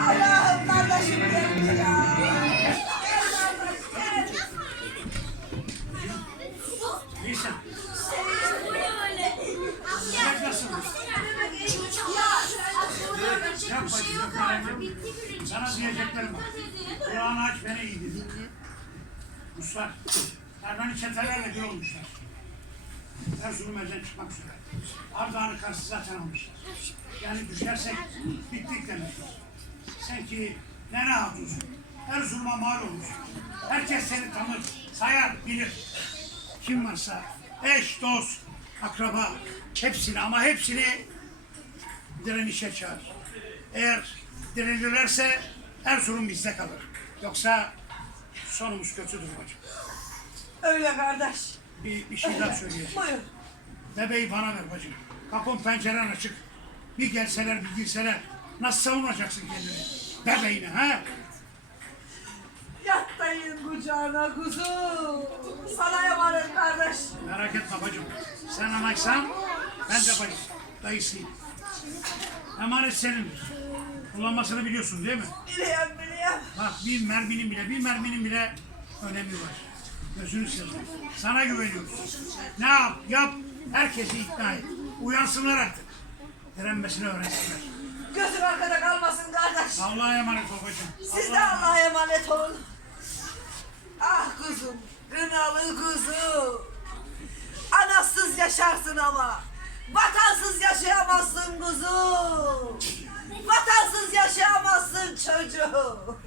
Allah'ım kardeşim gelmiş ya. Sana diyeceklerim var. Kulağını aç beni iyi dinle. Ruslar. Ermeni çetelerle bir olmuşlar. Erzurum elden çıkmak üzere. Ardahan'ı karşı zaten almışlar. Yani düşersek bittik demektir. Sen ki ne rahatıyorsun. Erzurum'a mal olmuşsun. Herkes seni tanır, sayar, bilir. Kim varsa eş, dost, akraba hepsini ama hepsini direnişe çağır. Eğer direnirlerse Erzurum bizde kalır. Yoksa sonumuz kötüdür bacım. Öyle kardeş. Bir, bir şey daha söyleyeceğim. Buyur. Bebeği bana ver bacım. Kapın penceren açık. Bir gelseler bir girseler nasıl savunacaksın kendini? Bebeğini ha? Yat dayın kucağına kuzu. Sana emanet kardeş. Merak etme bacım. Sen anaysan ben de bacım. Dayısıyım. Emanet senindir. Kullanmasını biliyorsun değil mi? Biliyorum biliyorum. Bak bir merminin bile, bir merminin bile önemi var. Gözünü seveyim. Sana güveniyoruz. Ne yap, yap. Herkesi ikna et. Uyansınlar artık. Direnmesini öğrensinler. Gözün arkada kalmasın kardeş. Allah'a emanet ol bacım. Siz de Allah'a emanet olun. Ah kuzum, kınalı kuzu. Anasız yaşarsın ama. Vatansız yaşayamazsın kuzu. Vatansız yaşayamazsın çocuğum.